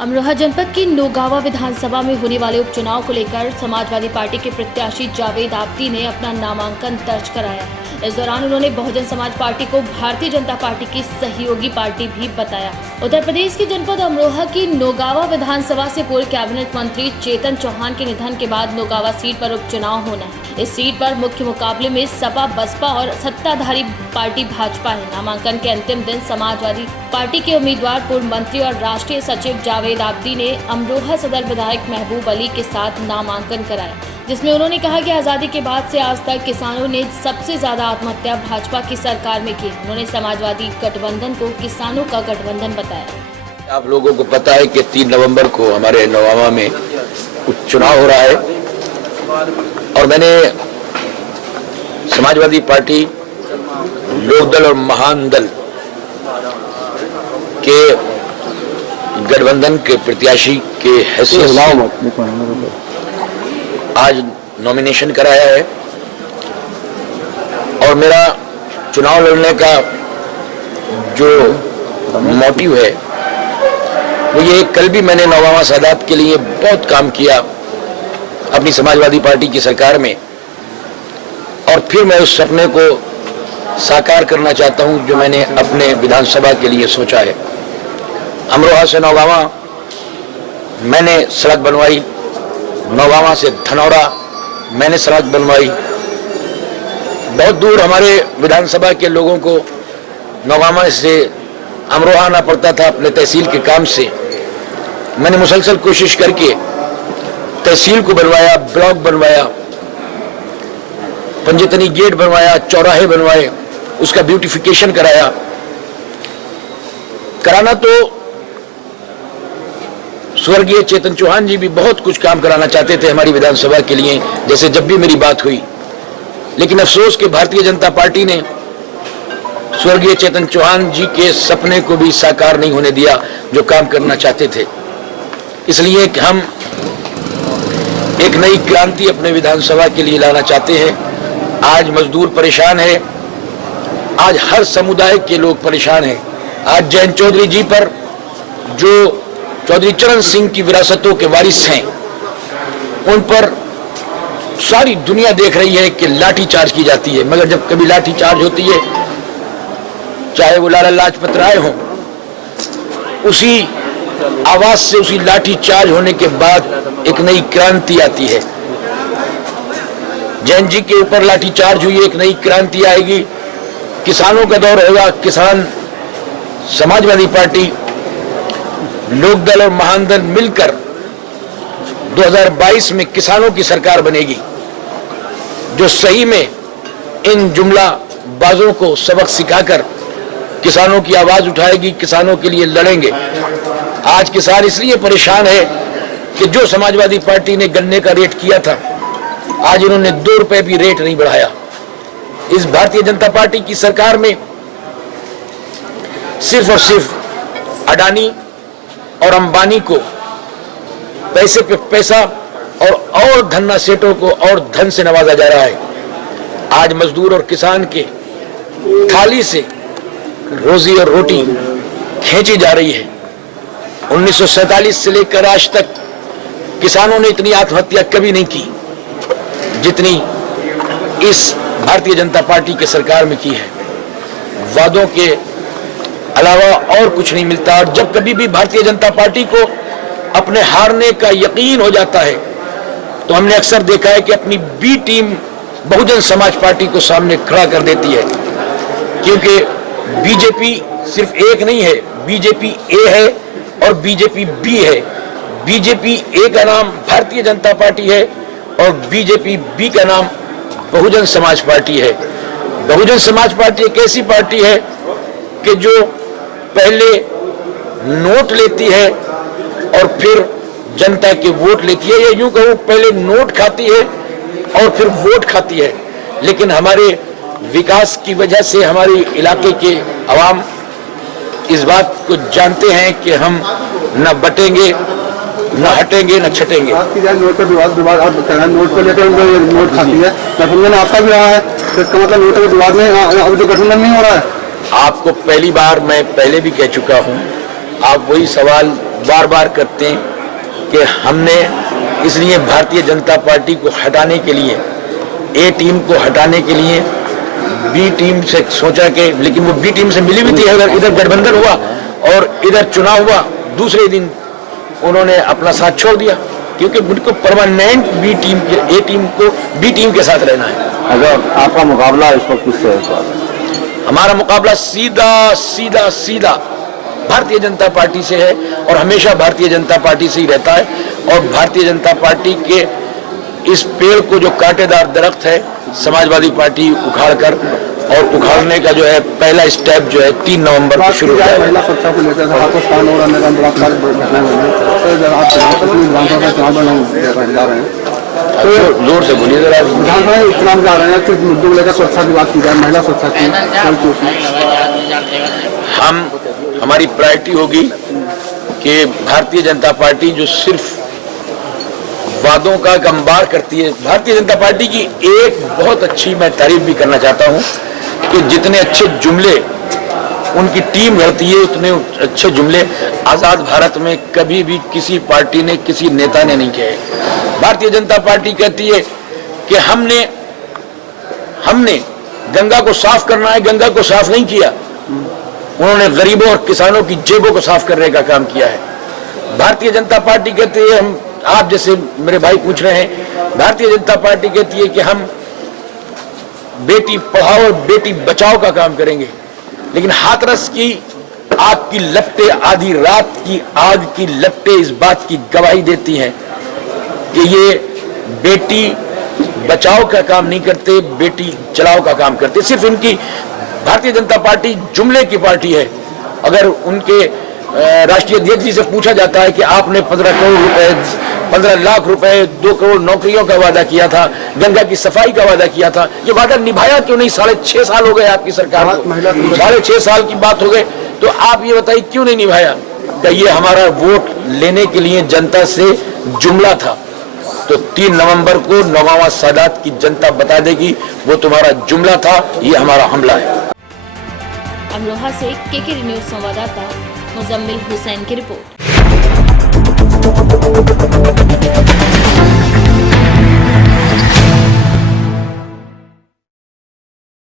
अमरोहा जनपद की नौगावा विधानसभा में होने वाले उपचुनाव को लेकर समाजवादी पार्टी के प्रत्याशी जावेद आब्दी ने अपना नामांकन दर्ज कराया है। इस दौरान उन्होंने बहुजन समाज पार्टी को भारतीय जनता पार्टी की सहयोगी पार्टी भी बताया। उत्तर प्रदेश के जनपद अमरोहा की नौगावा विधानसभा से पूर्व कैबिनेट मंत्री चेतन चौहान के निधन के बाद नौगावा सीट पर उपचुनाव होना है। इस सीट पर मुख्य मुकाबले में सपा, बसपा और सत्ताधारी पार्टी भाजपा है। नामांकन के अंतिम दिन समाजवादी पार्टी के उम्मीदवार पूर्व मंत्री और राष्ट्रीय सचिव जावेद आब्दी ने अमरोहा सदर विधायक महबूब अली के साथ नामांकन कराया, जिसमें उन्होंने कहा कि आज़ादी के बाद से आज तक किसानों ने सबसे ज्यादा आत्महत्या भाजपा की सरकार में की। उन्होंने समाजवादी गठबंधन को किसानों का गठबंधन बताया। आप लोगों को पता है कि 3 नवंबर को हमारे नौगावा में उपचुनाव हो रहा है और मैंने समाजवादी पार्टी, लोकदल और महान दल के गठबंधन के प्रत्याशी के हैसियत से आज नॉमिनेशन कराया है और मेरा चुनाव लड़ने का जो मोटिव है वो ये, कल भी मैंने नौगावा सादात के लिए बहुत काम किया अपनी समाजवादी पार्टी की सरकार में और फिर मैं उस सपने को साकार करना चाहता हूं जो मैंने अपने विधानसभा के लिए सोचा है। अमरोहा से नौगावा मैंने सड़क बनवाई, नौगावा से धनौरा मैंने सड़क बनवाई। बहुत दूर हमारे विधानसभा के लोगों को नौगावा से अमरोहा आना पड़ता था अपने तहसील के काम से। मैंने मुसलसल कोशिश करके तहसील को बनवाया, ब्लॉक बनवाया, पंजतनी गेट बनवाया, चौराहे बनवाए, उसका ब्यूटिफिकेशन कराना तो स्वर्गीय चेतन चौहान जी भी बहुत कुछ काम कराना चाहते थे हमारी विधानसभा के लिए, जैसे जब भी मेरी बात हुई। लेकिन अफसोस कि भारतीय जनता पार्टी ने स्वर्गीय चेतन चौहान जी के सपने को भी साकार नहीं होने दिया जो काम करना चाहते थे। इसलिए कि हम एक नई क्रांति अपने विधानसभा के लिए लाना चाहते हैं। आज मजदूर परेशान है, आज हर समुदाय के लोग परेशान हैं। आज जैन चौधरी जी पर जो चौधरी चरण सिंह की विरासतों के वारिस हैं उन पर सारी दुनिया देख रही है कि लाठी चार्ज की जाती है, मगर जब कभी लाठी चार्ज होती है, चाहे वो लाला लाजपत राय हो, उसी आवाज से, उसी लाठी चार्ज होने के बाद एक नई क्रांति आती है। जैन जी के ऊपर लाठी चार्ज हुई, एक नई क्रांति आएगी। किसानों का दौर होगा, किसान समाजवादी पार्टी, लोकदल और महान दल मिलकर 2022 में किसानों की सरकार बनेगी जो सही में इन जुमला बाजों को सबक सिखाकर किसानों की आवाज उठाएगी, किसानों के लिए लड़ेंगे। आज किसान इसलिए परेशान है कि जो समाजवादी पार्टी ने गन्ने का रेट किया था, आज इन्होंने 2 रुपए भी रेट नहीं बढ़ाया। इस भारतीय जनता पार्टी की सरकार में सिर्फ और सिर्फ अडानी और अंबानी को पैसे पे पैसा और धन्ना सेठों को और धन से नवाजा जा रहा है। आज मजदूर और किसान के थाली से रोजी और रोटी खींची जा रही है। 1947 से लेकर आज तक किसानों ने इतनी आत्महत्या कभी नहीं की जितनी इस भारतीय जनता पार्टी के सरकार में की है। वादों के अलावा और कुछ नहीं मिलता और जब कभी भी भारतीय जनता पार्टी को अपने हारने का यकीन हो जाता है तो हमने अक्सर देखा है कि अपनी B team Bahujan Samaj party को सामने खड़ा कर देती है, क्योंकि बीजेपी सिर्फ एक नहीं है, बीजेपी ए है और बीजेपी बी है। बीजेपी ए का नाम भारतीय जनता पार्टी है और बीजेपी बी का नाम बहुजन समाज पार्टी है। बहुजन समाज पार्टी एक ऐसी पार्टी है कि जो पहले नोट लेती है और फिर जनता के वोट लेती है, या यूं कहूं पहले नोट खाती है और फिर वोट खाती है। लेकिन हमारे विकास की वजह से हमारे इलाके के अवाम इस बात को जानते हैं कि हम न बटेंगे, न हटेंगे, न छटेंगे। नोट पर नोट को लेकर नोट खाती है, गठबंधन आपका भी रहा है, तो इसका मतलब नोट के विवाद में अब जो गठबंधन नहीं हो रहा है। आपको पहली बार मैं पहले भी कह चुका हूं, आप वही सवाल बार बार करते हैं कि हमने इसलिए भारतीय जनता पार्टी को हटाने के लिए, ए टीम को हटाने के लिए बी टीम से सोचा कि, लेकिन वो बी टीम से मिली भी थी। अगर इधर गठबंधन हुआ और इधर चुनाव हुआ, दूसरे दिन उन्होंने अपना साथ छोड़ दिया, क्योंकि उनको परमानेंट बी टीम के, ए टीम को बी टीम के साथ रहना है। अगर आपका मुकाबला इस वक्त किससे है? हमारा मुकाबला सीधा सीधा सीधा भारतीय जनता पार्टी से है और हमेशा भारतीय जनता पार्टी से ही रहता है। और भारतीय जनता पार्टी के इस पेड़ को जो कांटेदार दरख्त है, समाजवादी पार्टी उखाड़कर, और उखाड़ने का जो है पहला स्टेप जो है 3 नवंबर को शुरू होगा। महिला सुरक्षा को लेकर हाथों और अन्य घटनाएं हुई हैं, आप विधानसभा चुनाव लड़ने जा रहे हैं, तो जोर से बोलिए जरा। विधानसभा चुनाव जा रहे हैं, किस मुद्दों को लेकर सुरक्षा की बात की जाए, महिला सुरक्षा की? हमारी प्रायोरिटी होगी कि भारतीय जनता पार्टी जो सिर्फ वादों का अंबार करती है, भारतीय जनता पार्टी की एक बहुत अच्छी मैं तारीफ भी करना चाहता हूं कि जितने अच्छे जुमले उनकी टीम लड़ती है, उतने अच्छे जुमले आजाद भारत में कभी भी किसी पार्टी ने, किसी नेता ने नहीं कहे। भारतीय जनता पार्टी कहती है कि हमने गंगा को साफ करना है, गंगा को साफ नहीं किया। उन्होंने गरीबों और किसानों की जेबों को साफ करने का काम किया है। भारतीय जनता पार्टी कहती है, हम, आप जैसे मेरे भाई पूछ रहे हैं, भारतीय जनता पार्टी कहती है कि हम बेटी पढ़ाओ और बेटी बचाओ का काम करेंगे, लेकिन हाथरस की आग की लपटें, आधी रात की आग की लपटें इस बात की गवाही देती हैं कि ये बेटी बचाओ का काम नहीं करते, बेटी चलाओ का काम करते। सिर्फ इनकी भारतीय जनता पार्टी जुमले की पार्टी है। अगर उनके राष्ट्रीय अध्यक्ष जी से पूछा जाता है कि आपने 15 करोड़ रुपए, 15 लाख रुपए, 2 करोड़ नौकरियों का वादा किया था, गंगा की सफाई का वादा किया था, ये वादा निभाया क्यों नहीं? 6.5 साल हो गए आपकी सरकार को, 6.5 साल की बात हो गई, तो आप ये बताइए क्यों नहीं निभाया? क्या ये हमारा वोट लेने के लिए जनता से जुमला था? तो 3 नवंबर को नौगावा सादात की जनता बता देगी वो तुम्हारा जुमला था, ये हमारा हमला है। अमरोहा से केकेआर न्यूज संवाददाता मुजम्मिल हुसैन की रिपोर्ट।